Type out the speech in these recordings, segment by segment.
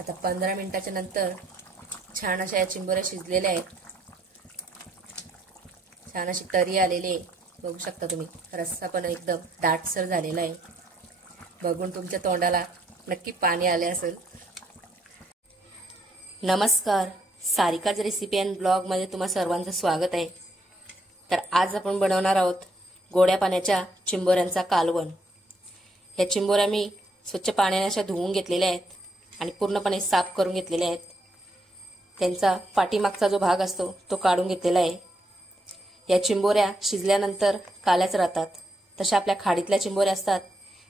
आता 15 मिनिटाच्या नंतर छान अशा या चिंबोऱ्या शिजलेल्या आहेत. छान अशी तरी आलेली आहे. बघू शकता तुम्ही. रस्सा पण एकदम दाटसर झालेला आहे. बघून तुमच्या तोंडाला नक्की पाणी आले असेल. नमस्कार, सारिकाज रेसिपी अँड ब्लॉग मध्ये तुम्हा सर्वांचं स्वागत आहे. तर आज आपण बनवणार आहोत गोड्या पाण्याच्या चिंबोऱ्यांचा कालवण. या चिंबोऱ्या मी स्वच्छ पाण्याने अशा धुवून घेतलेल्या आहेत आणि पूर्णपणे साफ करून घेतलेल्या आहेत. त्यांचा पाठीमागचा जो भाग असतो तो काढून घेतलेला आहे. या चिंबोऱ्या शिजल्यानंतर काळ्याच राहतात. तशा आपल्या खाडीतल्या चिंबोऱ्या असतात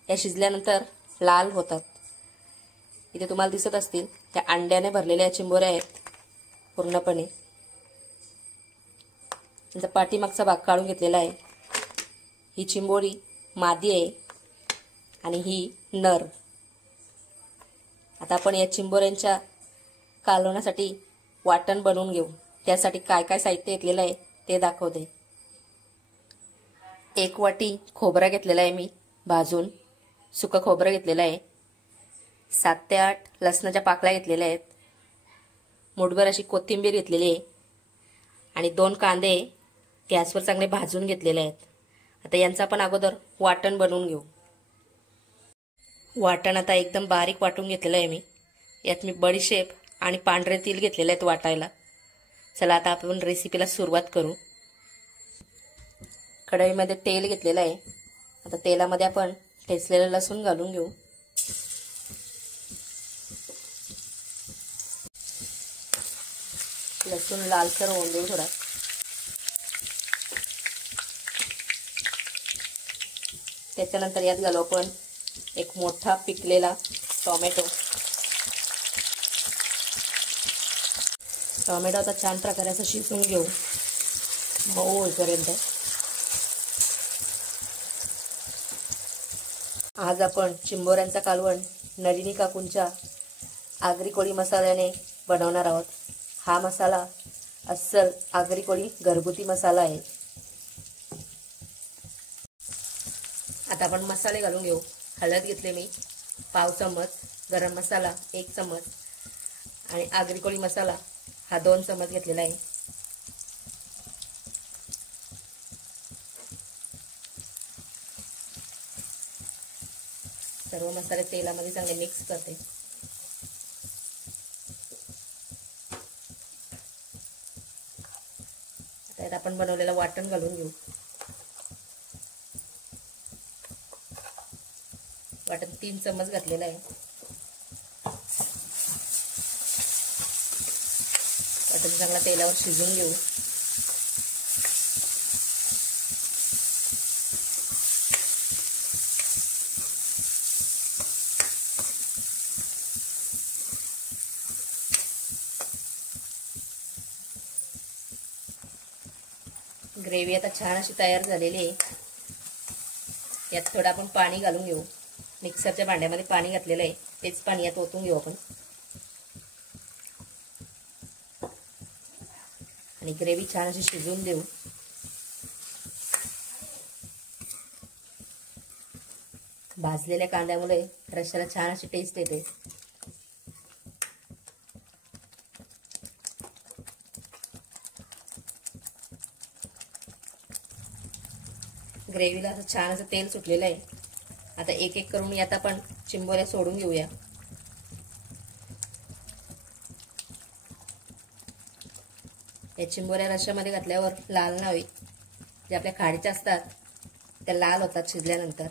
या शिजल्यानंतर लाल होतात. इथे तुम्हाला दिसत असतील त्या अंड्याने भरलेल्या चिंबोऱ्या आहेत. पूर्णपणे त्यांचा पाठीमागचा भाग काढून घेतलेला आहे. ही चिंबोरी मादी आहे आणि ही नर. आता आपण या चिंबोऱ्यांच्या कालवण्यासाठी वाटण बनवून घेऊ. त्यासाठी काय काय साहित्य घेतलेलं आहे ते दाखवते. 1 वाटी खोबरा घेतलेला आहे मी भाजून. सुकं खोबरं घेतलेलं आहे. 7 ते 8 लसणाच्या पाकळ्या घेतलेल्या आहेत. मुठभर अशी कोथिंबीर घेतलेली आहे आणि 2 कांदे गॅसवर चांगले भाजून घेतलेले आहेत. आता यांचा आपण अगोदर वाटण बनवून घेऊ. वाटण आता एकदम बारीक वाटून घेतलेलं आहे मी. यात मी बडीशेप आणि पांढरे तीळ घेतलेले आहेत वाटायला. चला आता आपण रेसिपीला सुरुवात करू. कढईमध्ये तेल घेतलेलं आहे. आता तेलामध्ये आपण ठेचलेलं लसूण घालून घेऊ. लसूण लालसर होऊन देऊ थोडा. त्याच्यानंतर यात घालू आपण एक मोठा पिकलेला टोमॅटो. टोमॅटो आता छान प्रकारे असं शिजवून घेऊ मऊ होईपर्यंत. आज आपण चिंबोऱ्यांचा कालवण नलिनी काकूंच्या आगरी कोळी मसाल्याने बनवणार आहोत. हा मसाला अस्सल आगरी कोळी घरगुती मसाला आहे. आता आपण मसाले घालून घेऊ. हळद घेतले मी 1/2 चम्मच, गरम मसाला 1 चम्मच आणि आगरी कोळी मसाला हा 2 चम्मच घेतलेला आहे. सर्व मसाले तेलामध्ये चांगले मिक्स करते. त्यात आपण बनवलेलं वाटण घालून घेऊ. वाटण 3 चम्मच घातलेलं आहे. वाटण चांगला तेलावर शिजवून घेऊ. ग्रेव्ही आता छान अशी तयार झालेली आहे. यात थोडं आपण पाणी घालून घेऊ. मिक्सरच्या भांड्यामध्ये पाणी घातलेलं आहे तेच पाणी यात ओतून घेऊ आपण आणि ग्रेव्ही छान अशी शिजवून देऊ. भाजलेल्या कांद्यामुळे रश्श्याला छान अशी टेस्ट येते. ग्रेव्हीला असं छान असं तेल सुटलेलं आहे. आता एक एक करून यात आपण चिंबोऱ्या सोडून घेऊया. या चिंबोऱ्या रश्श्यामध्ये घातल्यावर लाल नाही. जे आपल्या खाडीच्या असतात त्या लाल होतात शिजल्यानंतर.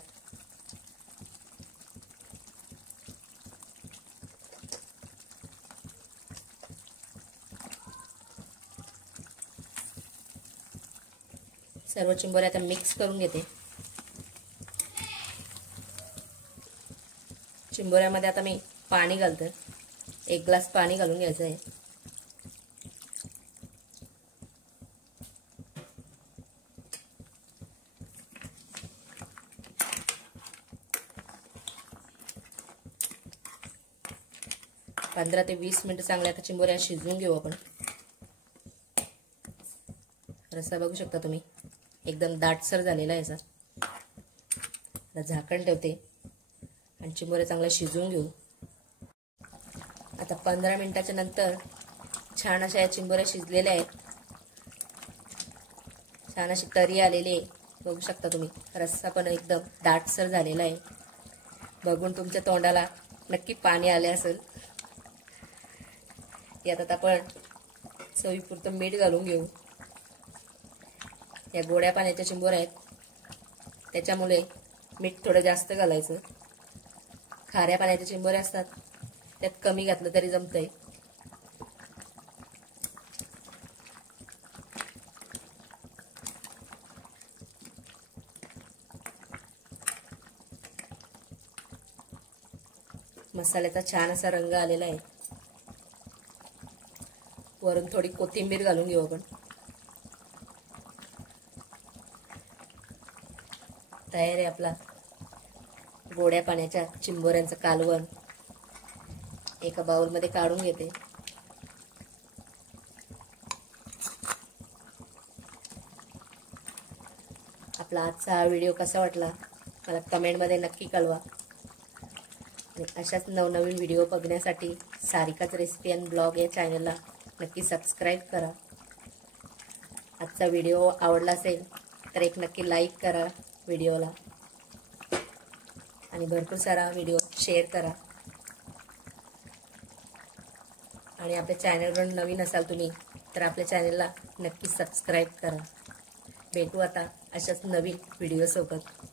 सर्व चिंबोऱ्या आता मिक्स करून घेते. चिंबोऱ्यामध्ये आता मी पाणी घालते. 1 ग्लास पाणी घालून घ्यायचं आहे. पंधरा ते 20 मिनिटं चांगल्या आता चिंबोऱ्या शिजवून घेऊ आपण. रस्सा बघू शकता तुम्ही एकदम दाटसर झालेला आहे. आता झाकण ठेवते आणि चिंबोऱ्या चांगल्या शिजवून घेऊ. आता 15 मिनिटाच्या नंतर छान अशा या चिंबोऱ्या शिजलेल्या आहेत. छान अशी तरी आलेली आहे. बघू शकता तुम्ही. रस्सा पण एकदम दाटसर झालेला आहे. बघून तुमच्या तोंडाला नक्की पाणी आले असेल. यात आपण चवीपुरतं मीठ घालून घेऊ. या गोड्या पाण्याच्या चिंबोऱ्या आहेत, त्याच्यामुळे मीठ थोडं जास्त घालायचं. खाऱ्या पाण्याच्या चिंबोऱ्या असतात, त्यात कमी घातलं तरी जमतंय. मसाल्याचा छान असा रंग आलेला आहे. वरून थोडी कोथिंबीर घालून घेऊ आपण. तयार आहे आपला गोड्या पाण्याच्या चिंबोऱ्यांचं कालवण. एका बाउलमध्ये काढून घेते. आपला आजचा हा व्हिडिओ कसा वाटला मला कमेंटमध्ये नक्की कळवा. आणि अशाच नवनवीन व्हिडिओ बघण्यासाठी सारिकाच रेसिपी अँड ब्लॉग या चॅनलला नक्की सबस्क्राईब करा. आजचा व्हिडिओ आवडला असेल तर एक नक्की लाईक करा व्हिडिओला, आणि भरपूर सारा व्हिडिओ शेअर करा. आणि आपल्या चॅनलवर नवीन असाल तुम्ही तर आपल्या चॅनलला नक्की सबस्क्राईब करा. भेटू आता अशाच नवीन व्हिडिओसोबत.